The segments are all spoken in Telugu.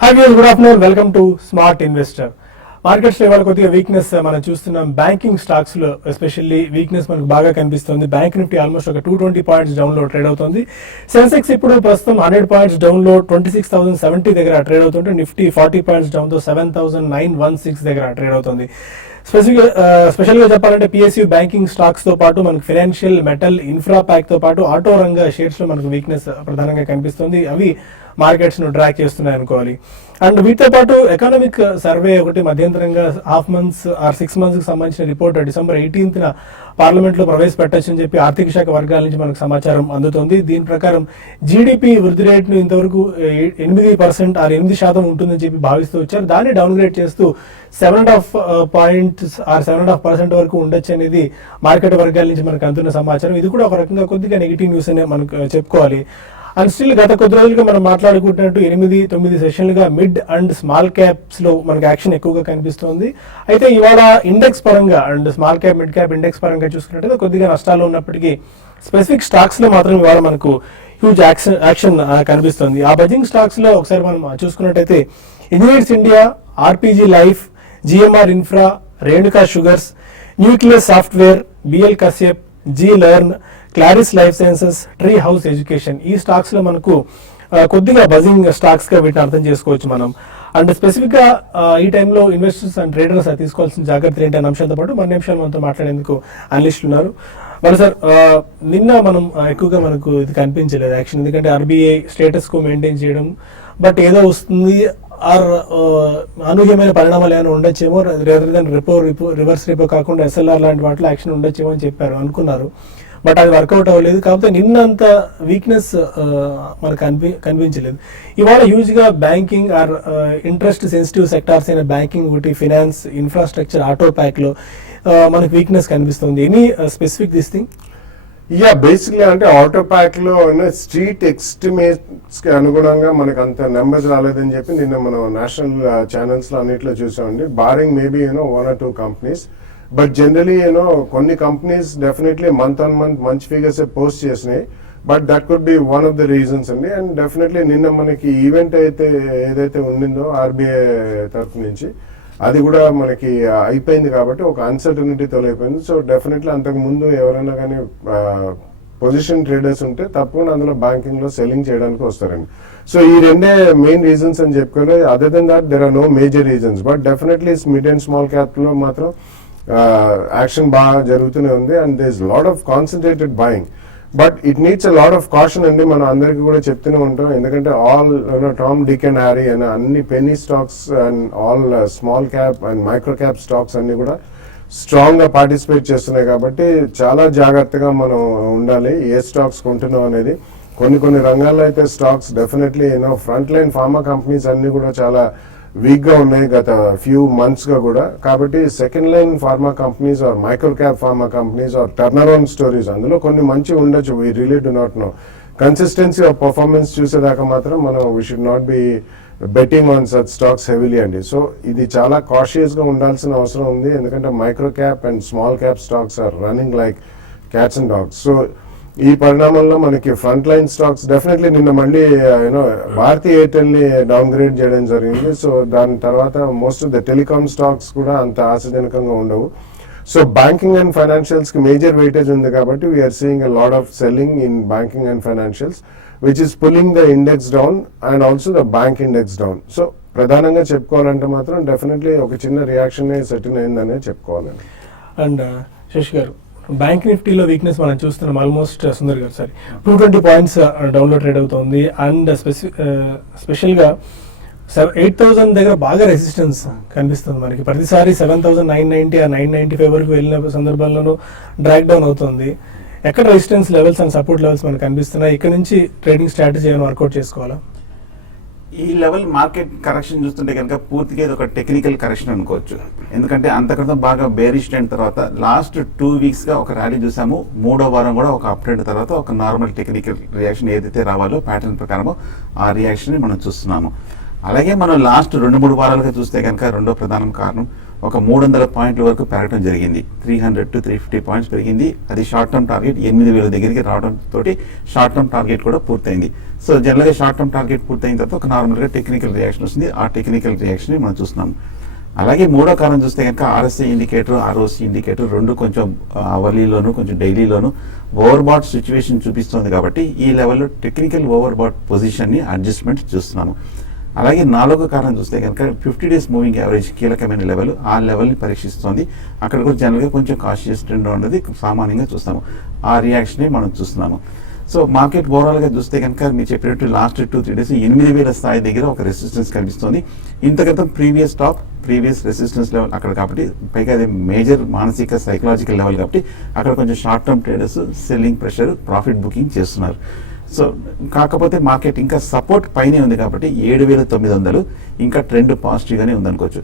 Hi viewers, good afternoon. Welcome to smart investor. Markets లో ఇవాళ కొద్దిగా వీక్నెస్ మనం చూస్తున్నాం. బ్యాంకింగ్ స్టాక్స్ లో ఎస్పెషల్లీ వీక్నెస్ మనకు బాగా కనిపిస్తుంది. బ్యాంక్ నిఫ్టీ ఆల్మోస్ట్ ఒక 220 పాయింట్స్ డౌన్ లో ట్రేడ్ అవుతుంది. సెన్సెక్స్ ఇప్పుడు ప్రస్తుతం 100 పాయింట్స్ డౌన్ లో 26,070 దగ్గర ట్రేడ్ అవుతుంటే నిఫ్టీ 40 పాయింట్స్ డౌన్ తో 7,916 దగ్గర ట్రేడ్ అవుతుంది. స్పెషల్ గా చెప్పాలంటే పిఎస్యూ బ్యాంకింగ్ స్టాక్స్ తో పాటు మనకు ఫైనాన్షియల్, మెటల్, ఇన్ఫ్రా ప్యాక్ తో పాటు ఆటో రంగ షేర్స్ లో మనకు వీక్నెస్ ప్రధానంగా కనిపిస్తుంది. అవి మార్కెట్స్ ను ట్రాక్ చేస్తున్నాయి అనుకోవాలి. అండ్ వీటితో పాటు ఎకనామిక్ సర్వే ఒకటి మధ్యంతరంగా హాఫ్ మంత్స్ ఆర్ 6 మంత్స్ కి సంబంధించిన రిపోర్ట్ December 18th పార్లమెంట్ లో ప్రవేశపెట్టొచ్చు అని చెప్పి ఆర్థిక శాఖ వర్గాల నుంచి మనకు సమాచారం అందుతోంది. దీని ప్రకారం జీడిపి వృద్ధి రేటును ఇంతవరకు 8% ఆర్ 8% ఉంటుందని చెప్పి భావిస్తూ వచ్చారు. దాన్ని డౌన్ గ్రేడ్ చేస్తూ 7.5% వరకు ఉండొచ్చు అనేది మార్కెట్ వర్గాల నుంచి మనకు అందుతున్న సమాచారం. ఇది కూడా ఒక రకంగా కొద్దిగా నెగిటివ్ న్యూస్ అనే మనకు చెప్పుకోవాలి. అండ్ స్టిల్ గత కొద్ది రోజులుగా మనం మాట్లాడుకుంటున్నట్టు 8-9 సెషన్లుగా మిడ్ అండ్ స్మాల్ క్యాప్స్ లో మనకు యాక్షన్ ఎక్కువగా కనిపిస్తోంది. అయితే ఇవాళ ఇండెక్స్ పరంగా and small cap, mid cap index పరంగా చూసుకున్నట్టయితే కొద్దిగా నష్టాలు ఉన్నప్పటికీ స్పెసిఫిక్ స్టాక్స్ లో మాత్రం ఇవాళ మనకు హ్యూజ్ యాక్షన్ కనిపిస్తుంది. ఆ బజింగ్ స్టాక్స్ లో ఒకసారి మనం చూసుకున్నట్టయితే Engineers India, RPG Life, GMR Infra, Renuka Sugars, Nucleus Software, BL Kashyap, Zee Learn, Claris Life Sciences, Tree House Education, ఈ స్టాక్స్ లో మనకు కొద్దిగా బజింగ్ స్టాక్స్ గా వీటిని అర్థం చేసుకోవచ్చు మనం. అండ్ స్పెసిఫిక్ గా ఈ టైంలో ఇన్వెస్టర్స్ అండ్ ట్రేడర్స్ తీసుకోవాల్సిన జాగ్రత్తలు ఏంటి అనే అంశాలతో పాటు మన నిమిషాలు మనతో మాట్లాడేందుకు అనలిస్టులు ఉన్నారు. మరి సార్, నిన్న మనం ఎక్కువగా మనకు ఇది కనిపించలేదు యాక్షన్, ఎందుకంటే ఆర్బీఐ స్టేటస్ కో మెయింటైన్ చేయడం, బట్ ఏదో వస్తుంది ఆర్ అనూహ్యమైన పరిణామాలు ఏమైనా ఉండొచ్చేమో, రేదర్ దెన్ రివర్స్ రిపో కాకుండా ఎస్ఎల్ఆర్ లాంటి వాటిలో యాక్షన్ ఉండొచ్చేమో అని చెప్పారు అనుకున్నారు. బట్ అది వర్కౌట్ అవ్వలేదు. కాకపోతే నిన్నంత వీక్నెస్ మనకు కనిపించలేదు. ఇవాళ హ్యూజ్ గా banking or interest sensitive sectors అయిన బ్యాంకింగ్ ఒకటి, ఫైనాన్స్, ఇన్ఫ్రాస్ట్రక్చర్, ఆటో ప్యాక్ లో మనకు వీక్నెస్ కనిపిస్తుంది. Any specific this thing? Basically అంటే ఆటో ప్యాక్ లో స్ట్రీట్ ఎస్టిమేట్స్ కి అనుగుణంగా మనకు అంత నెంబర్స్ రాలేదని చెప్పి నిన్న మనం నేషనల్ ఛానల్స్ లో అన్నిట్లో చూసామండి. Barring maybe 1 or 2 companies, but generally కొన్ని companies definitely month on month మంచి ఫిగర్స్ పోస్ట్ చేసినాయి. But that could be one of the reasons అండి. అండ్ డెఫినెట్లీ నిన్న మనకి ఈవెంట్ ఏదైతే ఉండిందో ఆర్బీఐ తరఫు నుంచి, అది కూడా మనకి అయిపోయింది కాబట్టి ఒక అన్సర్టనిటీ తొలగిపోయింది. సో డెఫినెట్లీ అంతకు ముందు ఎవరైనా కానీ పొజిషన్ ట్రేడర్స్ ఉంటే తప్పకుండా అందులో బ్యాంకింగ్ లో సెల్లింగ్ చేయడానికి వస్తారండి. సో ఈ రెండే మెయిన్ రీజన్స్ అని చెప్పుకోవాలి. Other than that there are no major reasons. But definitely mid and small cap లో మాత్రం యాక్షన్ బాగా జరుగుతూనే ఉంది. And there is lot of concentrated buying, but it needs a lot of caution అండి. మనం అందరికీ కూడా చెప్తూనే ఉంటాం, ఎందుకంటే all Tom, Dick and Harry అని అన్ని penny stocks and all small cap and micro cap stocks అన్ని కూడా స్ట్రాంగ్ గా పార్టిసిపేట్ చేస్తున్నాయి. కాబట్టి చాలా జాగ్రత్తగా మనం ఉండాలి ఏ స్టాక్స్ కొంటున్నాం అనేది. కొన్ని రంగాల్లో అయితే stocks definitely front line pharma companies అన్ని కూడా చాలా వీక్ గా ఉన్నాయి గత ఫ్యూ మంత్స్ గా కూడా. కాబట్టి second line pharma companies are micro cap pharma companies are turnaround stories, అందులో కొన్ని మంచి ఉండొచ్చు. We really do not know. Consistency of performance చూసేదాకా మాత్రం మనం we should not be betting on such stocks heavily అండి. సో ఇది చాలా కాషియస్ గా ఉండాల్సిన అవసరం ఉంది, ఎందుకంటే micro cap and small cap stocks are running like cats and dogs. So ఈ పరిణామంలో మనకి ఫ్రంట్ లైన్ స్టాక్స్ డెఫినెట్లీ నిన్న మళ్ళీ భారతీ ఎయిర్టెల్ ని డౌన్ గ్రేడ్ చేయడం జరిగింది. సో దాని తర్వాత most of the telecom stocks కూడా అంత ఆశాజనకంగా ఉండవు. సో బ్యాంకింగ్ అండ్ ఫైనాన్షియల్స్ కి మేజర్ వెయిటేజ్ ఉంది కాబట్టి we're seeing a lot of selling in banking and financials, which is pulling the index down and also the bank index down. So ప్రధానంగా చెప్పుకోవాలంటే మాత్రం డెఫినెట్లీ ఒక చిన్న రియాక్షన్ సెటిల్ అయిందనే చెప్పుకోవాలండి. అండ్ శశి గారు, బ్యాంక్ నిఫ్టీలో వీక్నెస్ మనం చూస్తున్నాం. ఆల్మోస్ట్ సుందర్ గారు సారీ 220 పాయింట్స్ డౌన్ లో ట్రేడ్ అవుతుంది. అండ్ స్పెషల్ గా 8,000 దగ్గర బాగా రెసిస్టెన్స్ కనిపిస్తుంది మనకి. ప్రతిసారి 7,990 ఆ 995 వరకు వెళ్ళిన సందర్భాల్లోనూ డ్రాక్ డౌన్ అవుతుంది. ఎక్కడ resistance levels and support levels మనకు కనిపిస్తున్నాయి? ఇక్కడ నుంచి ట్రేడింగ్ స్ట్రాటజీ ఏమైనా వర్కౌట్ చేసుకోవాలా? ఈ లెవెల్ మార్కెట్ కరెక్షన్ చూస్తుంటే కనుక పూర్తిగా ఇది ఒక టెక్నికల్ కరెక్షన్ అనుకోవచ్చు. ఎందుకంటే అంతకంటే బాగా బేరిష్ ట్రెండ్ తర్వాత లాస్ట్ 2 weeks గా ఒక ర్యాలీ చూసాము. 3వ వారం కూడా ఒక అప్ ట్రెండ్ తర్వాత ఒక నార్మల్ టెక్నికల్ రియాక్షన్ ఏదైతే రావాలో ప్యాటర్న్ ప్రకారమో ఆ రియాక్షన్ మనం చూస్తున్నాము. అలాగే మనం లాస్ట్ 2-3 వారాలుగా చూస్తే కనుక రెండో ప్రధాన కారణం ఒక 300 పాయింట్ల వరకు పెరగడం జరిగింది. 300 to 350 పాయింట్స్ పెరిగింది. అది షార్ట్ టర్మ్ టార్గెట్ 8,000 దగ్గరికి రావడం తోటి షార్ట్ టర్మ్ టార్గెట్ కూడా పూర్తయింది. సో జనరల్గా షార్ట్ టర్మ్ టార్గెట్ పూర్తయిన తర్వాత ఒక నార్మల్గా టెక్నికల్ రియాక్షన్ వస్తుంది. ఆ టెక్నికల్ రియాక్షన్ మనం చూస్తున్నాం. అలాగే మూడో కారణం చూస్తే కనుక ఆర్ఎస్ఐ ఇండికేటర్, ఆర్ఓసి ఇండికేటర్ రెండు కొంచెం అవర్లీలోను కొంచెం డైలీలోను ఓవర్ బాట్ సిచ్యువేషన్ చూపిస్తుంది. కాబట్టి ఈ లెవెల్లో టెక్నికల్ ఓవర్ బాట్ పొజిషన్ని అడ్జస్ట్మెంట్ చూస్తున్నాము. అలాగే నాలుగో కారణం చూస్తే కనుక 50 days మూవింగ్ యావరేజ్ కీలకమైన లెవెల్, ఆ లెవెల్ని పరీక్షిస్తుంది. అక్కడ కూడా జనరల్గా కొంచెం కాషియస్ ట్రెండ్ ఉన్నది సామాన్యంగా చూస్తాము. ఆ రియాక్షనే మనం చూస్తున్నాము. సో మార్కెట్ ఓవరాల్గా చూస్తే కనుక మీరు చెప్పినట్టు లాస్ట్ 2-3 days 8,000 స్థాయి దగ్గర ఒక రెసిస్టెన్స్ కనిపిస్తుంది. ఇంతక్రితం previous top previous resistance level అక్కడ కాబట్టి పైగా అది మేజర్ మానసిక సైకలాజికల్ లెవెల్ కాబట్టి అక్కడ కొంచెం short term traders selling pressure profit booking చేస్తున్నారు. సో కాకపోతే మార్కెట్ ఇంకా సపోర్ట్ పైనే ఉంది కాబట్టి 7,900 ఇంకా ట్రెండ్ పాజిటివ్గానే ఉందనుకోవచ్చు.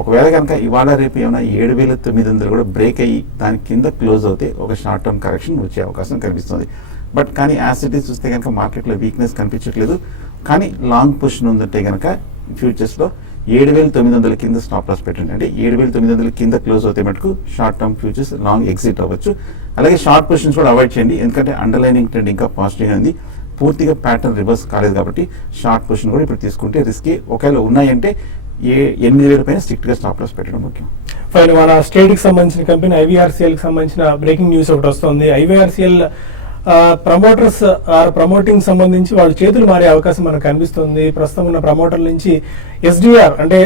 ఒకవేళ కనుక ఇవాళ రేపు ఏమైనా 7,900 కూడా బ్రేక్ అయ్యి దాని కింద క్లోజ్ అవుతే ఒక షార్ట్ టర్మ్ కరెక్షన్ వచ్చే అవకాశం కనిపిస్తుంది. బట్ కానీ యాసిటీ చూస్తే కనుక మార్కెట్లో వీక్నెస్ కనిపించట్లేదు. కానీ లాంగ్ పొజిషన్ ఉందంటే కనుక ఫ్యూచర్స్లో 7,900 కింద స్టాప్ లాస్ పెట్టండి. అంటే 7,900 కింద క్లోజ్ అవుతే మటుకు short term futures long exit అవ్వచ్చు. అలాగే షార్ట్ పొజిషన్స్ కూడా అవాయిడ్ చేయండి. ఎందుకంటే అండర్లైనింగ్ ట్రెండ్ ఇంకా పాజిటివ్గా ఉంది. పూర్తిగా ప్యాటర్న్ రివర్స్ కాలేదు కాబట్టి షార్ట్ పొజిషన్ కూడా ఇప్పుడు తీసుకుంటే రిస్క్. ఒకవేళ ఉన్నాయంటే 8,000 పైన స్ట్రిక్ట్గా స్టాప్ లాస్ పెట్టడం ముఖ్యం. ఫైన్ మన స్టేట్కి సంబంధించిన కంపెనీ ఐవీఆర్సీఎల్కి సంబంధించిన బ్రేకింగ్ న్యూస్ ఒకటి వస్తుంది. ఐవీఆర్సీఎల్ ప్రమోటర్స్ ప్రమోటింగ్ సంబంధించి వాళ్ళు చేతులు మారే అవకాశం మనకు కనిపిస్తుంది. ప్రస్తుతం ఉన్న ప్రమోటర్ల నుంచి ఎస్డిఆర్ అంటే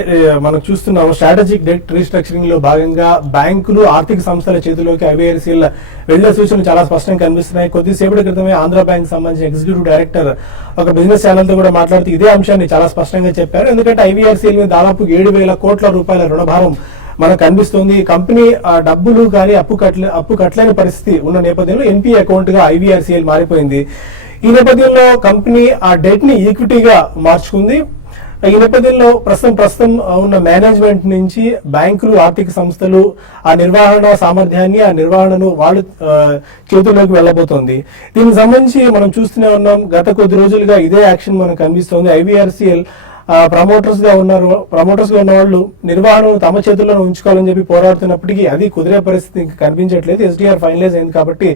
మనం చూస్తున్నాం స్ట్రాటజిక్ డెట్ రీస్ట్రక్చరింగ్ లో భాగంగా బ్యాంకులు ఆర్థిక సంస్థల చేతిలోకి ఐవీఆర్సీఎల్ వెళ్లే సూచనలు చాలా స్పష్టంగా కనిపిస్తున్నాయి. కొద్దిసేపటి క్రితమే ఆంధ్ర బ్యాంక్ సంబంధించిన ఎగ్జిక్యూటివ్ డైరెక్టర్ ఒక బిజినెస్ ఛానల్ తో కూడా మాట్లాడుతూ ఇదే అంశాన్ని చాలా స్పష్టంగా చెప్పారు. ఎందుకంటే ఐవీఆర్సీఎల్ మీద దాదాపు 7,000 కోట్ల రూపాయల రుణభారం మనకు కనిపిస్తుంది. కంపెనీ డబ్బులు కానీ అప్పు కట్టలేని పరిస్థితి ఉన్న నేపథ్యంలో ఎన్పీ అకౌంట్ గా ఐవీఆర్సీఎల్ మారిపోయింది. ఈ నేపథ్యంలో కంపెనీ ఆ డెట్ ని ఈక్విటీగా మార్చుకుంది. ఈ నేపథ్యంలో ప్రస్తుతం ఉన్న మేనేజ్మెంట్ నుంచి బ్యాంకులు ఆర్థిక సంస్థలు ఆ నిర్వహణ సామర్థ్యాన్ని ఆ నిర్వహణను వాళ్ళు చేతుల్లోకి వెళ్ళబోతోంది. దీనికి సంబంధించి మనం చూస్తూనే ఉన్నాం. గత కొద్ది రోజులుగా ఇదే యాక్షన్ మనకు కనిపిస్తోంది. ఐవీఆర్సీఎల్ ప్రమోటర్స్ గా ఉన్న వాళ్ళు నిర్వహణను తమ చేతుల్లో ఉంచుకోవాలని చెప్పి పోరాడుతున్నప్పటికీ అది కుదిరే పరిస్థితి ఇంకా కనిపించట్లేదు. ఎస్డిఆర్ ఫైనలైజ్ అయింది కాబట్టి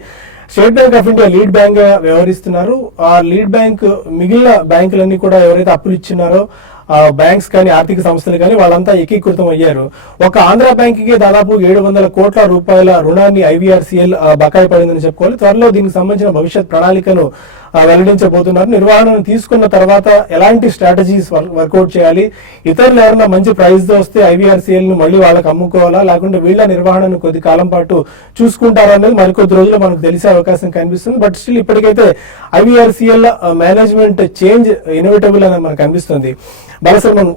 state bank of India lead bank గా వ్యవహరిస్తున్నారు. ఆ లీడ్ బ్యాంక్ మిగిలిన బ్యాంకులన్నీ కూడా ఎవరైతే అప్పులు ఇచ్చినారో బ్యాంక్స్ కానీ ఆర్థిక సంస్థలు కానీ వాళ్ళంతా ఏకీకృతం అయ్యారు. ఒక ఆంధ్ర బ్యాంక్ కి దాదాపు 700 కోట్ల రూపాయల రుణాన్ని ఐవీఆర్సీఎల్ బకాయి పడిందని చెప్పుకోవాలి. త్వరలో దీనికి సంబంధించిన భవిష్యత్ ప్రణాళికను వెల్లడించబోతున్నారు. నిర్వహణను తీసుకున్న తర్వాత ఎలాంటి స్ట్రాటజీస్ వర్కౌట్ చేయాలి, ఇతరులు ఎవరైనా మంచి ప్రైస్ తో వస్తే ఐవీఆర్సీఎల్ ను మళ్ళీ వాళ్ళకి అమ్ముకోవాలా లేకుంటే వీళ్ళ నిర్వహణను కొద్ది కాలం పాటు చూసుకుంటారా అనేది మరికొద్ది రోజుల్లో మనకు తెలిసే అవకాశం కనిపిస్తుంది. బట్ స్టిల్ ఇప్పటికైతే ఐవీఆర్సీఎల్ మేనేజ్మెంట్ చేంజ్ ఇన్నోవేటబుల్ అని మనకు కనిపిస్తుంది. బాలసార్, మనం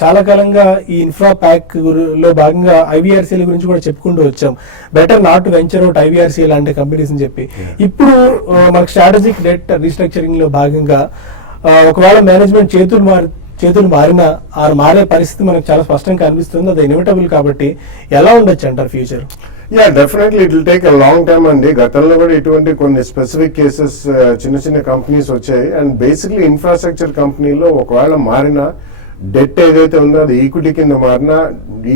చాలా కాలంగా ఈ ఇన్ఫ్రా ప్యాక్ లో భాగంగా ఐవీఆర్సీఎల్ గురించి కూడా చెప్పుకుంటూ వచ్చాం. Better not venture out IVRCL అంటే కంపెనీస్ అని చెప్పి. ఇప్పుడు మనకు స్ట్రాటజిక్ డెట్ రీస్ట్రక్చరింగ్ లో భాగంగా ఒకవేళ మేనేజ్మెంట్ చేతులు మారినా ఆ మారే పరిస్థితి మనకు చాలా స్పష్టంగా కనిపిస్తుంది. అది ఇన్ఎవిటబుల్ కాబట్టి ఎలా ఉండొచ్చు అంటారు future? Yeah, definitely it will take a long time అండి. గతంలో కూడా ఇటువంటి కొన్ని స్పెసిఫిక్ కేసెస్ చిన్న కంపెనీస్ వచ్చాయి. అండ్ బేసిక్లీ ఇన్ఫ్రాస్ట్రక్చర్ కంపెనీలో ఒకవేళ మారినా డెట్ ఏదైతే ఉందో అది ఈక్విటీ కింద మారినా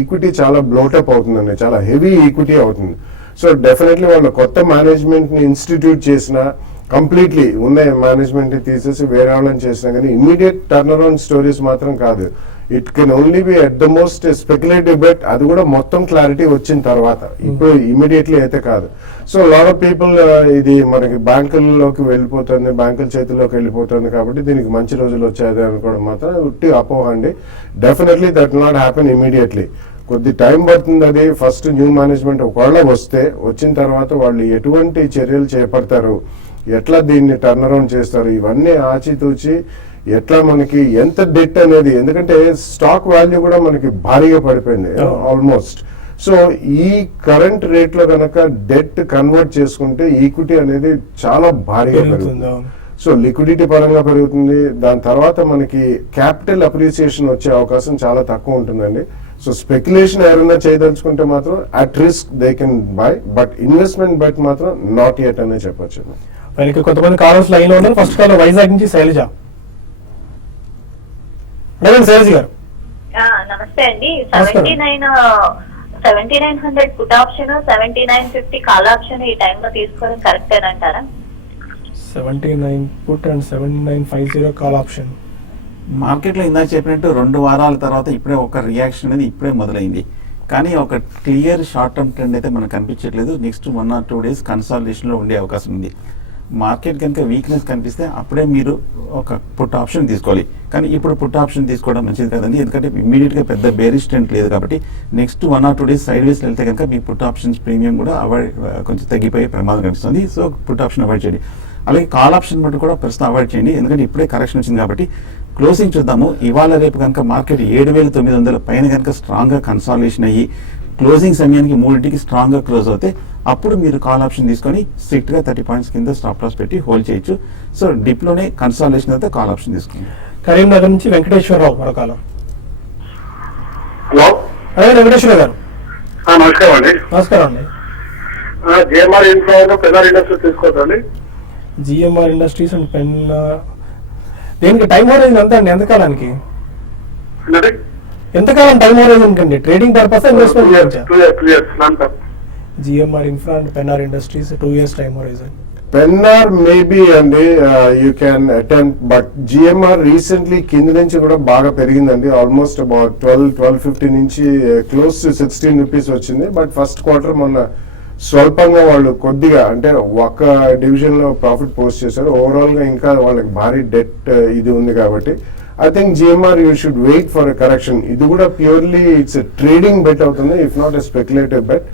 ఈక్విటీ చాలా బ్లోటప్ అవుతుందండి, చాలా హెవీ ఈక్విటీ అవుతుంది. సో డెఫినెట్లీ వాళ్ళు కొత్త మేనేజ్మెంట్ ని ఇన్స్టిట్యూట్ చేసిన కంప్లీట్లీ ఉన్న మేనేజ్మెంట్ తీసేసి వేరే వాళ్ళని చేసినా కానీ ఇమ్మీడియట్ టర్న్ అరౌండ్ స్టోరీస్ మాత్రం కాదు. It can only be at the most speculative bet. అది కూడా మొత్తం క్లారిటీ వచ్చిన తర్వాత, ఇప్పుడు ఇమీడియట్లీ అయితే కాదు. సో లాట్ ఆఫ్ పీపుల్ ఇది మనకి బ్యాంకుల్లోకి వెళ్ళిపోతుంది, బ్యాంకుల చేతుల్లోకి వెళ్ళిపోతుంది కాబట్టి దీనికి మంచి రోజులు వచ్చాయి అనుకోవడం మాత్రం ఉట్టి అపోహ అండి. Definitely that not happen immediately. కొద్ది టైం పడుతుంది. అది ఫస్ట్ న్యూ మేనేజ్మెంట్ ఒకవేళ వచ్చిన తర్వాత వాళ్ళు ఎటువంటి చర్యలు చేపడతారు, ఎట్లా దీన్ని టర్న్ అరౌండ్ చేస్తారు, ఇవన్నీ ఆచితూచి ఎట్లా మనకి ఎంత డెట్ అనేది, ఎందుకంటే స్టాక్ వాల్యూ కూడా మనకి భారీగా పడిపోయింది ఆల్మోస్ట్. సో ఈ కరెంట్ రేట్ లో కనుక డెట్ కన్వర్ట్ చేసుకుంటే ఈక్విటీ అనేది చాలా భారీగా పెరుగుతుంది. సో లిక్విడిటీ పరంగా పెరుగుతుంది. దాని తర్వాత మనకి క్యాపిటల్ అప్రిసియేషన్ వచ్చే అవకాశం చాలా తక్కువ ఉంటుందండి. సో స్పెక్యులేషన్ ఎవరైనా చేయదలుచుకుంటే మాత్రం at risk they can buy, but investment bet మాత్రం నాట్ యెట్ అనే చెప్పొచ్చు. కొంతమంది కాలర్స్ లైన్ లో ఉన్నారు. ఫస్ట్ కాల్ వైజాగ్ నుంచి శైలజ. అడగండి శైలజ గారు. నమస్తే అండి. నమస్కారం. 7900 పుట్ ఆప్షన్, 7950 కాల్ ఆప్షన్ ఈ టైం లో తీసుకోవడం కరెక్ట్ అంటారా? 79 పుట్ అండ్ 7950 కాల్ ఆప్షన్. మార్కెట్లో ఇందాక చెప్పినట్టు 2 వారాల తర్వాత ఇప్పుడే ఒక రియాక్షన్ అనేది ఇప్పుడే మొదలైంది. కానీ ఒక క్లియర్ షార్ట్ టర్మ్ ట్రెండ్ అయితే మనకు కనిపించట్లేదు. నెక్స్ట్ 1 or 2 days కన్సాలిడేషన్లో ఉండే అవకాశం ఉంది. మార్కెట్ కనుక వీక్నెస్ కనిపిస్తే అప్పుడే మీరు ఒక పుట్ ఆప్షన్ తీసుకోవాలి. కానీ ఇప్పుడు పుట్ ఆప్షన్ తీసుకోవడం మంచిది కదండి, ఎందుకంటే ఇమీడియట్గా పెద్ద బేరిష్ ట్రెండ్ లేదు కాబట్టి నెక్స్ట్ 1 or 2 days సైడ్ వేస్ వెళ్తే కనుక మీ పుట్ ఆప్షన్స్ ప్రీమియం కూడా అవాయిడ్ కొంచెం తగ్గిపోయే ప్రమాదం కనిపిస్తుంది. సో పుట్ ఆప్షన్ అవాయిడ్ చేయండి. అలాగే కాల్ ఆప్షన్ మటు కూడా ప్రస్తుతం అవాయిడ్ చేయండి, ఎందుకంటే ఇప్పుడే కరెక్షన్ వచ్చింది కాబట్టి. క్లోజింగ్ చూద్దాము. ఇవాళ రేపు కనుక మార్కెట్ 7,900 పైన కనుక స్ట్రాంగ్గా కన్సాలిడేషన్ అయ్యి క్లోజింగ్ సమయానికి 3ంటికి స్ట్రాంగ్గా క్లోజ్ అవుతే అప్పుడు మీరు కాల్ ఆప్షన్ తీసుకొని స్ట్రిక్ట్గా 30 points కింద స్టాప్ లాస్ పెట్టి హోల్డ్ చేయొచ్చు. సో డిప్లోనే కన్సాలిడేషన్ అయితే కాల్ ఆప్షన్ తీసుకోండి. కరీంనగర్ నుంచి వెంకటేశ్వరరావు మరొకాలం. హలో, అదే వెంకటేశ్వర గారు. నమస్కారం అండి. నమస్కారం అండి. జిఎంఆర్ ఇన్ఫ్రా పెన్నార్ ఇండస్ట్రీ తీసుకోవచ్చండి. జిఎంఆర్ ఇండస్ట్రీస్ అండ్ పెన్ దేనికి టైం హోరైజన్ ఎంత అండి? ఎంతకాలానికి? ఎంతకాలం టైం హోరైజన్ కండి? Trading purpose investment? 2 years long term. GMR infra and Pennar industries 2 years time horizon. Pennar maybe అండి you can attempt, but GMR recently కింద నుంచి కూడా బాగా పెరిగిందండి. ఆల్మోస్ట్ అబౌట్ 12-1250 నుంచి క్లోజ్ టు 16 రూపీస్ వచ్చింది. బట్ ఫస్ట్ క్వార్టర్ మొన్న స్వల్పంగా వాళ్ళు కొద్దిగా అంటే ఒక డివిజన్ లో ప్రాఫిట్ పోస్ట్ చేశారు. ఓవరాల్ గా ఇంకా వాళ్ళకి భారీ డెట్ ఇది ఉంది కాబట్టి I think GMR you should wait for a correction. ఇది కూడా ప్యూర్లీ ఇట్స్ ట్రేడింగ్ బెట్ అవుతుంది, if not a speculative bet.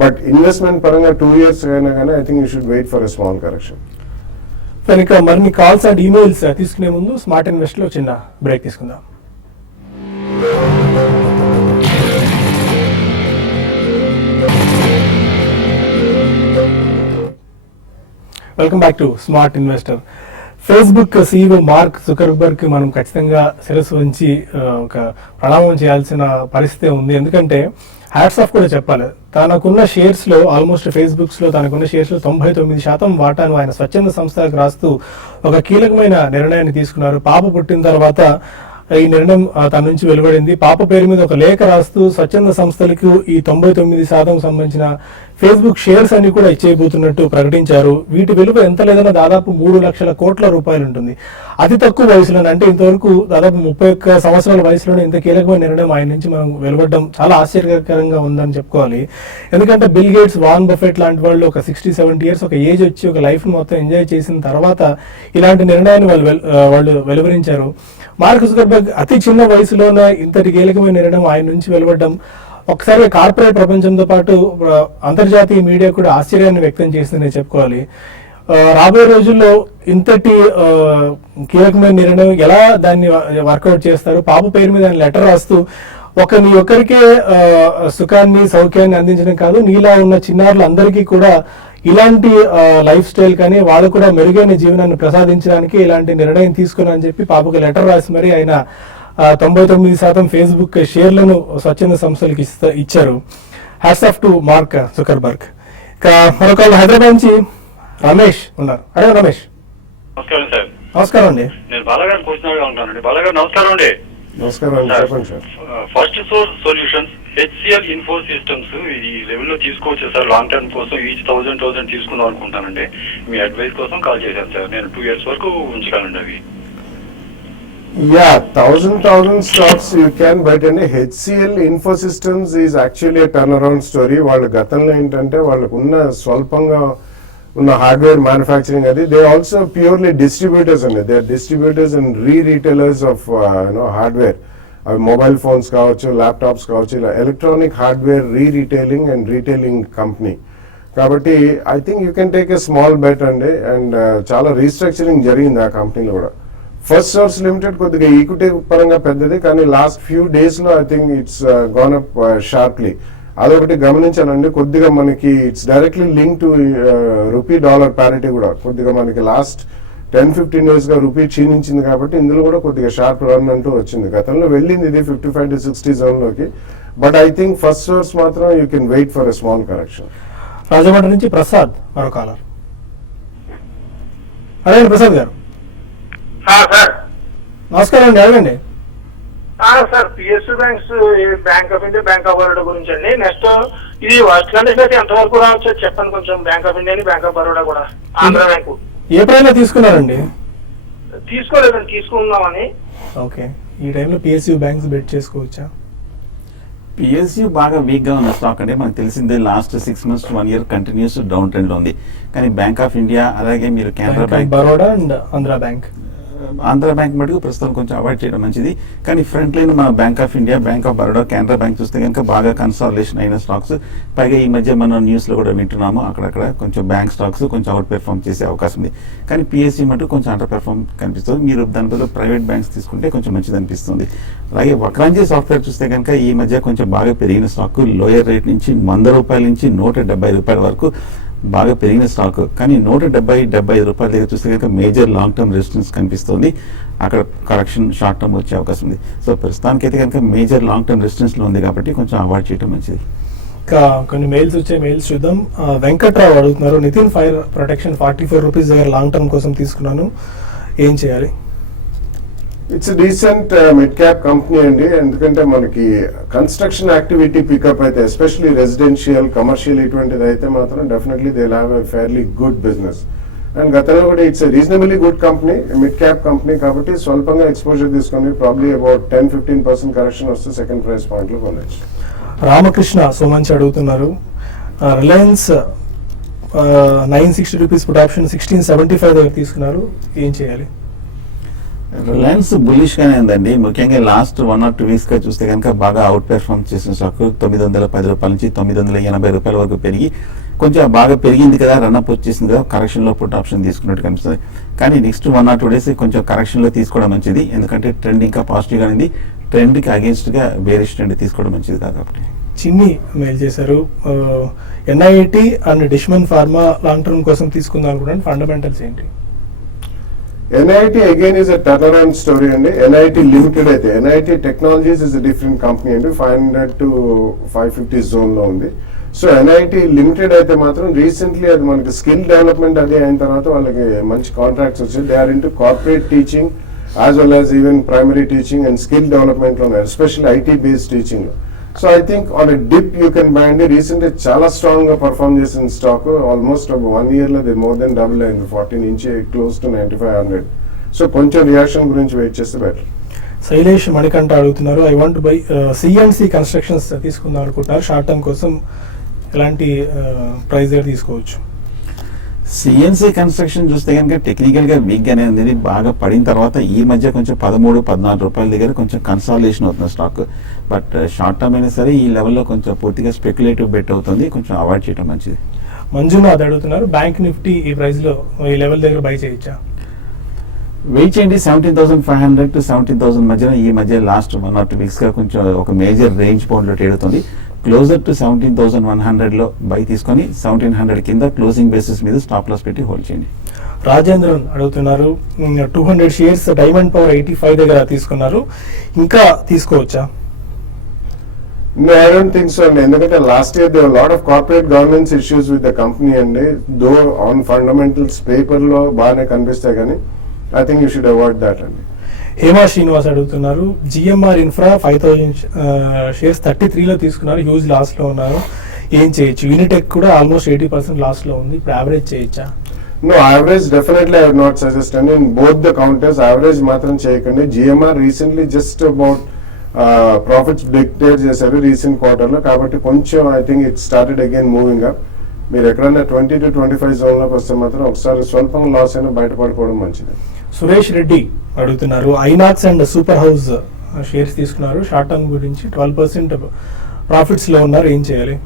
But investment పరంగా 2 years అయినా కానీ I think you should wait for a small correction. ఇక మరిన్ని కాల్స్ అండ్ ఈమెయిల్స్ తీసుకునే ముందు స్మార్ట్ ఇన్వెస్ట్ లో చిన్న బ్రేక్ తీసుకుందాం. Welcome back to smart investor. Facebook CEO mark Zuckerberg మనం ఖచ్చితంగా శిరస్సు ఉంచి ఒక ప్రణామం చేయాల్సిన పరిస్థితి ఉంది. ఎందుకంటే హ్యాట్స్ ఆఫ్ కూడా చెప్పాలి. తనకున్న షేర్స్ లో ఆల్మోస్ట్ ఫేస్బుక్స్ లో తనకున్న షేర్స్ లో 99% వాటాను ఆయన స్వచ్ఛంద సంస్థలకు రాస్తూ ఒక కీలకమైన నిర్ణయాన్ని తీసుకున్నారు. పాప పుట్టిన తర్వాత ఈ నిర్ణయం తన నుంచి వెలువడింది. పాప పేరు మీద ఒక లేఖ రాస్తూ స్వచ్ఛంద సంస్థలకు ఈ 99% సంబంధించిన ఫేస్బుక్ షేర్స్ అన్ని కూడా ఇచ్చేయబోతున్నట్టు ప్రకటించారు. వీటి విలువ ఎంత లేదన్నా దాదాపు 3 లక్షల కోట్ల రూపాయలు ఉంటుంది. అతి తక్కువ వయసులోనే, అంటే ఇంతవరకు దాదాపు 31 సంవత్సరాల వయసులోనే ఇంత కీలకమైన నిర్ణయం ఆయన నుంచి మనం వెలువడడం చాలా ఆశ్చర్యకరంగా ఉందని చెప్పుకోవాలి. ఎందుకంటే బిల్ గేట్స్, వారన్ బఫెట్ లాంటి వాళ్ళు ఒక 60-70 years ఒక ఏజ్ వచ్చి ఒక లైఫ్ మొత్తం ఎంజాయ్ చేసిన తర్వాత ఇలాంటి నిర్ణయాన్ని వాళ్ళు వెలువరించారు. మార్క్ జుకర్బర్గ్ అతి చిన్న వయసులోనే ఇంతటి కీలకమైన నిర్ణయం ఆయన నుంచి వెలువడడం ఒకసారి కార్పొరేట్ ప్రపంచంతో పాటు అంతర్జాతీయ మీడియా కూడా ఆశ్చర్యాన్ని వ్యక్తం చేసిందని చెప్పుకోవాలి. రాబోయే రోజుల్లో ఇంతటి కీలకమైన నిర్ణయం ఎలా దాన్ని వర్కౌట్ చేస్తారు? పాప పేరు మీద లెటర్ రాస్తూ నీ ఒక్కరికే సుఖాన్ని సౌఖ్యాన్ని అందించడం కాదు, నీలా ఉన్న చిన్నారులు అందరికీ కూడా ఇలాంటి లైఫ్ స్టైల్ కానీ వాళ్ళు కూడా మెరుగైన జీవనాన్ని ప్రసాదించడానికి ఇలాంటి నిర్ణయం తీసుకున్నారని చెప్పి పాపకు లెటర్ రాసి మరి ఆయన 99% ఫేస్బుక్ షేర్లను స్వచ్ఛంద సంస్థలకు ఇచ్చారు. Hats off to mark Zuckerberg. ఇక మరొక హైదరాబాద్ నుంచి రమేష్ ఉన్నారు. అదే రమేష్. నమస్కారం సార్. నమస్కారం అండి. నేను బాలగారు కూర్చున్నాగా ఉంటానండి. బాలగారు నమస్కారం అండి. నమస్కారం, చెప్పండి sir. First source solutions, HCl info systems ఈ లెవెల్లో తీసుకోవచ్చు సార్. లాంగ్ టర్మ్ కోసం ఈచ్ 1000 తీసుకుందాం అనుకుంటానండి. మీ అడ్వైస్ కోసం కాల్ చేశాను సార్. నేను 2 years వరకు ఉంచగలండి అవి. Yeah, 1000 stocks you can, but in HCL Infosystems is actually a turnaround story. వాళ్ళు గతంలో ఏంటంటే వాళ్ళకు ఉన్న స్వల్పంగా ఉన్న హార్డ్వేర్ మ్యానుఫ్యాక్చరింగ్ అది, దే ఆల్సో ప్యూర్లీ డిస్ట్రిబ్యూటర్స్ అండి. They are distributors and retailers of hardware. అవి మొబైల్ ఫోన్స్ కావచ్చు, ల్యాప్టాప్స్ కావచ్చు, ఇలా electronic hardware retailing and retailing company. కాబట్టి I think you can take a small bet అండి. అండ్ చాలా రీస్ట్రక్చరింగ్ జరిగింది ఆ కంపెనీలో కూడా. ఫస్ట్ సోర్స్ లిమిటెడ్ కొద్దిగా ఈక్విటీ పరంగా పెద్దది, కానీ లాస్ట్ ఫ్యూ డేస్ లో I think it's gone up sharply. అదొకటి గమనించానండి. కొద్దిగా మనకి it's directly link to rupee dollar parity కూడా కొద్దిగా మనకి లాస్ట్ 10-15 years గా రూపీ క్షీణించింది కాబట్టి ఇందులో కూడా కొద్దిగా షార్ప్ రన్ అంటూ వచ్చింది. గతంలో వెళ్ళింది ఇది 55 to 60 zone లోకి. But I think first source మాత్రం you can wait for a small correction. Rajahmundry నుంచి ప్రసాద్ మరో కాలర్. అదే ప్రసాద్ గారు. సార్ నమస్కారం అండి, అడగండి. Sir PSU banks, bank of India, bank of Baroda గురించి అండి. నెక్స్ట్ ఇది వర్స్ట్ కండిషన్ అయితే ఎంతవరకు రావచ్చు చెప్పండి కొంచెం. Bank of India, bank of Baroda కూడా, ఆంధ్ర బ్యాంకు ఏ ప్రైస్ తీసుకున్నారండి? తీసుకోలేదండి, తీసుకుందామని. ఓకే, ఈ టైంలో పిఎస్యూ బ్యాంక్స్ బెట్ చేసుకోవచ్చా? పిఎస్యూ బాగా వీక్గా ఉన్న స్టాక్ అంటే మనకు తెలిసిందే last 6 months to 1 year continuous down ట్రెండ్లో ఉంది. కానీ బ్యాంక్ ఆఫ్ ఇండియా అలాగే మీరు Canara bank, Baroda and Andhra bank, Andhra bank మటుకు ప్రస్తుతం కొంచెం అవాయిడ్ చేయడం మంచిది. కానీ ఫ్రంట్ లైన్ మన bank of India, bank of Baroda, Canara bank చూస్తే కనుక బాగా కన్సాలిడేషన్ అయిన స్టాక్స్. పైగా ఈ మధ్య మనం న్యూస్లో కూడా వింటున్నాము అక్కడక్కడ కొంచెం బ్యాంక్ స్టాక్స్ కొంచెం అవుట్ పెర్ఫామ్ చేసే అవకాశం ఉంది. కానీ పిఎస్సీ మటుకు కొంచెం అండర్ పెర్ఫామ్ కనిపిస్తుంది. మీరు దాని బదులు ప్రైవేట్ బ్యాంక్స్ తీసుకుంటే కొంచెం మంచిది అనిపిస్తుంది. అలాగే వక్రాంజీ సాఫ్ట్వేర్ చూస్తే కనుక ఈ మధ్య కొంచెం బాగా పెరిగిన స్టాక్, లోయర్ రేట్ నుంచి 100 రూపాయల నుంచి 170 రూపాయల వరకు బాగా పెరిగిన స్టాక్. కానీ 170-75 రూపాయల దగ్గర చూస్తే కనుక మేజర్ లాంగ్ టర్మ్ రెసిస్టెన్స్ కనిపిస్తుంది. అక్కడ కరెక్షన్ షార్ట్ టర్మ్ వచ్చే అవకాశం ఉంది. సో ప్రస్తుతానికైతే కనుక మేజర్ లాంగ్ టర్మ్ రెసిస్టెన్స్లో ఉంది కాబట్టి కొంచెం అవాయిడ్ చేయడం మంచిది. ఇంకా కొన్ని మెయిల్స్ వచ్చే మెయిల్స్ చూద్దాం. వెంకట్రావు అడుగుతున్నారు, నితిన్ ఫైర్ ప్రొటెక్షన్ 44 రూపీస్ దగ్గర లాంగ్ టర్మ్ కోసం తీసుకున్నాను, ఏం చేయాలి? It's decent mid cap company అండి. ఎందుకంటే మనకి కన్స్ట్రక్షన్ యాక్టివిటీ పికప్ అయితే, ఎస్పెషల్లీ రెసిడెన్షియల్, కమర్షియల్ ఇటువంటిది అయితే మాత్రం definitely they have a fairly good business. And గతంలో కూడా it's reasonably good company, mid cap company కాబట్టి స్వల్పంగా ఎక్స్పోజర్ తీసుకొని ప్రాబ్లీ అబౌట్ 10-15% కరెక్షన్ వస్తే సెకండ్ ప్రైస్ పాయింట్ లో కొనవచ్చు. రామకృష్ణ సోమంచి అడుగుతున్నారు, రిలయన్స్ 960 రూపీస్ పుట్ ఆప్షన్ 1675 దగ్గర తీసుకున్నారు, ఏం చేయాలి? రిలయన్స్ బులిష్ గానే ఉందండి. ముఖ్యంగా లాస్ట్ 1 or 2 weeks గా చూస్తే కనుక బాగా అవుట్ పెర్ఫార్మ్ చేసిన స్టాక్ 910 రూపాయల నుంచి 980 రూపాయల వరకు పెరిగి కొంచెం బాగా పెరిగింది కదా, రన్అప్ వచ్చేసింది కదా, కరెక్షన్ లో పుట్ ఆప్షన్ తీసుకున్నట్టు కనిపిస్తుంది. కానీ నెక్స్ట్ 1 or 2 days కొంచెం కరెక్షన్ లో తీసుకోవడం మంచిది. ఎందుకంటే ట్రెండ్ ఇంకా పాజిటివ్ గా ఉంది. ట్రెండ్ కి అగేన్స్ట్ గా బేరిష్ ట్రెండ్ తీసుకోవడం మంచిది కాబట్టి. చిన్ని మెయిల్ చేశారు, NIIT and Dishman pharma long term కోసం తీసుకుందాం అనుకుంటాను, ఫండమెంటల్స్ ఏంటి? NIT again is a turn around story అండి. ఎన్ఐటి లిమిటెడ్ అయితే, NIT technologies is a different company అండి, 500 to 550 జోన్ లో ఉంది. సో ఎన్ఐటి లిమిటెడ్ అయితే మాత్రం రీసెంట్లీ అది మనకి స్కిల్ డెవలప్మెంట్ అది అయిన తర్వాత వాళ్ళకి మంచి కాంట్రాక్ట్స్ వచ్చాయి. They are into corporate teaching as well as even primary teaching and skill development లో ఉన్నారు, ఎస్పెషల్లీ ఐటీ బేస్డ్ టీచింగ్ లో. So I think on a dip you can buy అండి. రీసెంట్ చాలా స్ట్రాంగ్ గా పర్ఫార్మ్ చేసిన స్టాక్, ఆల్మోస్ట్ 1 year లో దే మోర్ దెన్ డబుల్ అయింది, 40 నుంచి క్లోజ్ టు 9500. సో కొంచెం రియాక్షన్ గురించి వెయిట్ చేస్తే బెటర్. శైలేష్ మణికంఠ అడుగుతున్నారు, I want buy CNC constructions తీసుకుందాం అనుకుంటున్నారు, షార్ట్ టర్మ్ కోసం ఎలాంటి ప్రైస్ దగ్గర తీసుకోవచ్చు? సిఎన్సీ కన్స్ట్రక్షన్ చూస్తే కనుక టెక్నికల్ గా వీక్ గానే ఉంది. బాగా పడిన తర్వాత ఈ మధ్య కొంచెం 13-14 రూపాయల దగ్గర కొంచెం కన్సాలిడేషన్ అవుతుంది స్టాక్. బట్ షార్ట్ టర్మ్ అయినా సరే ఈ లెవెల్లో కొంచెం పూర్తిగా స్పెక్యులేటివ్ బెట్ అవుతుంది, కొంచెం అవాయిడ్ చేయడం మంచిది. మంజునాథ్ అడుగుతున్నారు, బ్యాంక్ నిఫ్టీ ఈ ప్రైస్ లో ఈ లెవెల్ దగ్గర బై చేయొచ్చా? వెయిట్ చేయండి. 17,500 to 17,000 మధ్యన ఈ మధ్య లాస్ట్ 1 or 2 weeks గా కొంచెం ఒక మేజర్ రేంజ్ బౌండ్ లో ట్రేడ్ అవుతుంది. క్లోజర్ టు 17,100 లో బై తీసుకొని 1700 కింద క్లోజింగ్ బేసిస్ మీద స్టాప్ లాస్ పెట్టి హోల్డ్ చేయండి. రాజేంద్రన్ అడుగుతున్నారు, 200 షేర్స్ డైమండ్ పవర్ 85 దగ్గర తీసుకున్నారు, ఇంకా తీసుకోవచ్చా? No, I don't think so అండి. ఎందుకంటే last year there were a lot of corporate governance issues with the company అండి. Though on fundamentals paper లో బాగానే కనిపిస్తాయి కానీ I think you should avoid that అండి. హేమా శ్రీనివాస్ అడుగుతున్నారు, జిఎంఆర్ ఇన్ఫ్రా 5000 షేర్స్ 33 లో తీసుకున్నారు, హ్యూజ్ లాస్ లో ఉన్నారు, ఏం చేయొచ్చు? యూనిటెక్ కూడా ఆల్మోస్ట్ 80% లాస్ లో ఉంది, ఇప్పుడు యావరేజ్ చేయొచ్చా? No, average definitely I would not suggest అండి. In both the counters average మాత్రం చేయకండి. GMR recently just about profits declare చేశారు రీసెంట్ క్వార్టర్ లో, కాబట్టి కొంచెం I think it started again moving up. మీరు ఎక్కడైనా 20 to 25 జోన్ లోకి వస్తే మాత్రం ఒకసారి స్వల్పం లాస్ అయినా బయటపడిపోవడం మంచిది. సురేష్ రెడ్డి అడుగుతున్నారు, INOX and super house shares తీసుకున్నారు, షార్ట్ టర్మ్ గురించి 12% ప్రాఫిట్స్ లో ఉన్నారు, ఏం చేయాలి?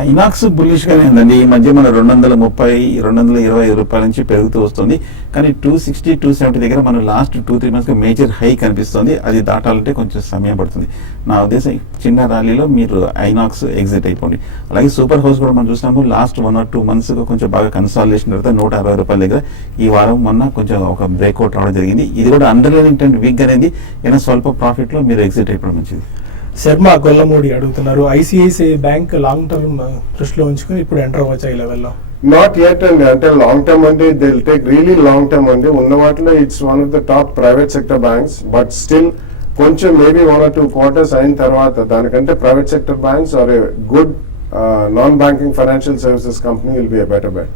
ఐనాక్స్ బుల్లిష్ గానే ఉందండి. ఈ మధ్య మన 230-220 రూపాయల నుంచి పెరుగుతూ వస్తుంది. కానీ 260-270 దగ్గర మన లాస్ట్ 2-3 months మేజర్ హై కనిపిస్తుంది. అది దాటాలంటే కొంచెం సమయం పడుతుంది. నా ఉద్దేశం చిన్న ర్యాలీలో మీరు ఐనాక్స్ ఎగ్జిట్ అయిపోండి. అలాగే సూపర్ హౌస్ కూడా మనం చూసినాము లాస్ట్ 1 or 2 months కొంచెం బాగా కన్సాలిడేషన్ తర్వాత 160 రూపాయల దగ్గర ఈ వారం మొన్న కొంచెం ఒక బ్రేక్అవుట్ రావడం జరిగింది. ఇది కూడా అండర్లైనింగ్ ట్రెండ్ వీక్ అనేది, ఏమైనా స్వల్ప ప్రాఫిట్ లో మీరు ఎగ్జిట్ అయిపోవడం మంచిది. శర్మ గొల్లమూడి అడుగుతున్నారు, ఐసిఐసిఐ బ్యాంక్ లాంగ్ టర్మ్ దృష్టిలో ఉంచుకొని ఇప్పుడు ఎంటర్ అవ్వచ్చా ఈ లెవెల్లో? నాట్ యెట్ అండి. అంటే లాంగ్ టర్మ్ అంటే they will take really long term అండి. ఉన్న వాటిలో it's one of the top private sector banks, but still కొంచెం మేబీ 1 or 2 quarters అయిన తర్వాత దానికంటే private sector banks or a good non banking financial services company will be a better bet.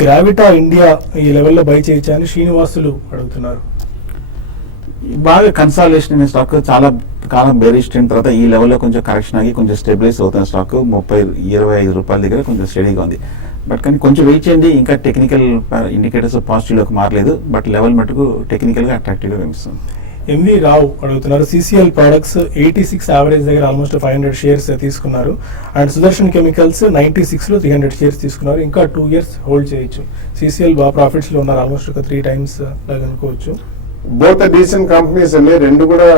Gravita India ఈ లెవెల్లో బై చేయొచ్చా అని శ్రీనివాసులు అడుగుతున్నారు. బాగా కన్సాలిడేషన్ అనే స్టాక్ చాలా కాలం బేరిష్ అయిన తర్వాత ఈ లెవెల్లో కొంచెం కరెక్షన్ ఆగి కొంచెం స్టెబిలైజ్ అవుతున్న స్టాక్ 25 రూపాయల దగ్గర కొంచెం స్టడీగా ఉంది. బట్ కానీ కొంచెం వెయిట్ చేయండి, ఇంకా టెక్నికల్ ఇండికేటర్స్ పాజిటివ్లోకి మారలేదు, బట్ లెవెల్ మటుకు టెక్నికల్గా అట్రాక్టివ్గా కనిపిస్తుంది. ఎంవి రావు అడుగుతున్నారు, సిసిఎల్ ప్రొడక్ట్స్ 86 యావరేజ్ దగ్గర ఆల్మోస్ట్ 500 షేర్స్ తీసుకున్నారు. అండ్ సుదర్శన్ కెమికల్స్ 96లో 300 షేర్స్ తీసుకున్నారు. ఇంకా 2 years హోల్డ్ చేయొచ్చు. సిసిఎల్ బాగా ప్రాఫిట్స్ లో ఉన్నారు, ఆల్మోస్ట్ ఒక 3 times లాగా అనుకోవచ్చు. బోత్ డీసెంట్ కంపెనీస్ అండి, రెండు కూడా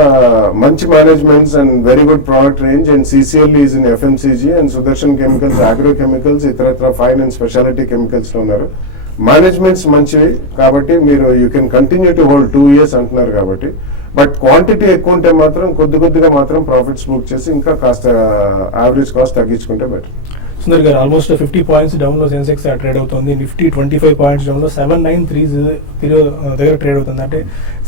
మంచి managements and very good product range. And CCL is in FMCG and Sudarshan chemicals agro chemicals, ఇతరత్ర ఫైన్ అండ్ స్పెషాలిటీ కెమికల్స్ లో ఉన్నారు. మేనేజ్మెంట్స్ మంచివి కాబట్టి మీరు you can continue to hold 2 years అంటున్నారు కాబట్టి. బట్ క్వాంటిటీ ఎక్కువ ఉంటే మాత్రం కొద్దిగా మాత్రం ప్రాఫిట్స్ బుక్ చేసి ఇంకా కాస్త యావరేజ్ కాస్ట్ తగ్గించుకుంటే బెటర్. సుందర్ గారు, ఆల్మోస్ట్ 50 points డౌన్ లో సెన్సెక్స్ ట్రేడ్ అవుతుంది. నిఫ్టీ 25 points డౌన్ లో 7930 దగ్గర ట్రేడ్ అవుతుంది. అంటే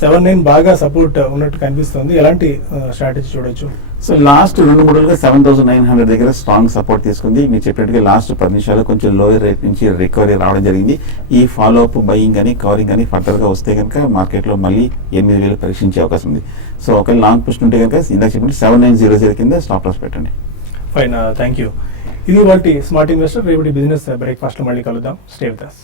79 బాగా సపోర్ట్ ఉన్నట్టు కనిపిస్తుంది. ఎలాంటి స్ట్రాటజీ చూడొచ్చు? సో లాస్ట్ 2-3 రోజులుగా 7900 దగ్గర స్ట్రాంగ్ సపోర్ట్ తీసుకుంది. మీరు చెప్పినట్టుగా లాస్ట్ 10 నిమిషాలు కొంచెం లోయర్ రేట్ నుంచి రికవరీ రావడం జరిగింది. ఈ ఫాలో అప్ బయింగ్ కానీ కవరింగ్ కానీ ఫర్దర్ గా వస్తే కనుక మార్కెట్లో మళ్ళీ 8000 పరీక్షించే అవకాశం ఉంది. సో ఒక లాంగ్ పుష్ ఉంటే కనుక ఇందాక చెప్పినట్టు 7900 కింద స్టాప్ లాస్ పెట్టండి. Fine, thank you. ఇది వాటి స్మార్ట్ ఇన్వెస్టర్. రేపటి బిజినెస్ బ్రేక్ఫాస్ట్ మళ్ళీ కలుద్దాం. Stay with us.